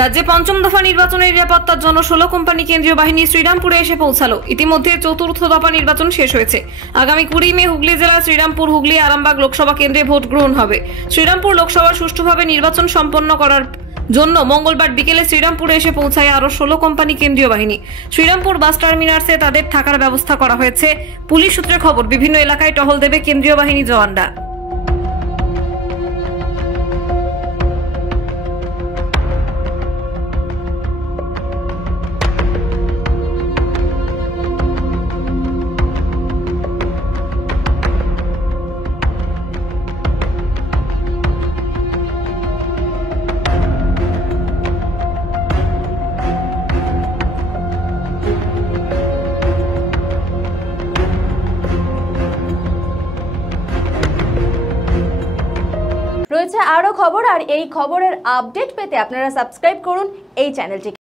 রাজ্যে পঞ্চম দফা নির্বাচনের নিরাপত্তার জন্য 16 কোম্পানি কেন্দ্রীয় বাহিনী শ্রীরামপুরে এসে পৌঁছালো। ইতিমধ্যে চতুর্থ দফা নির্বাচন শেষ হয়েছে। আগামী 20 মে হুগলি জেলার শ্রীরামপুর, হুগলি, আরামবাগ লোকসভা কেন্দ্রে ভোট গ্রহণ হবে। শ্রীরামপুর লোকসভার সুষ্ঠুভাবে নির্বাচন সম্পন্ন করার জন্য মঙ্গলবার বিকেলে শ্রীরামপুরে এসে পৌঁছায় আরো 16 কোম্পানি কেন্দ্রীয় বাহিনী। শ্রীরামপুর বাস টার্মিনাসে তাদের থাকার ব্যবস্থা করা হয়েছে। পুলিশ সূত্রে খবর, বিভিন্ন এলাকায় টহল দেবে কেন্দ্রীয় বাহিনী জওয়ানরা। রয়েছে আরো খবর, আর এই খবরের আপডেট পেতে আপনারা সাবস্ক্রাইব করুন এই চ্যানেলটিকে।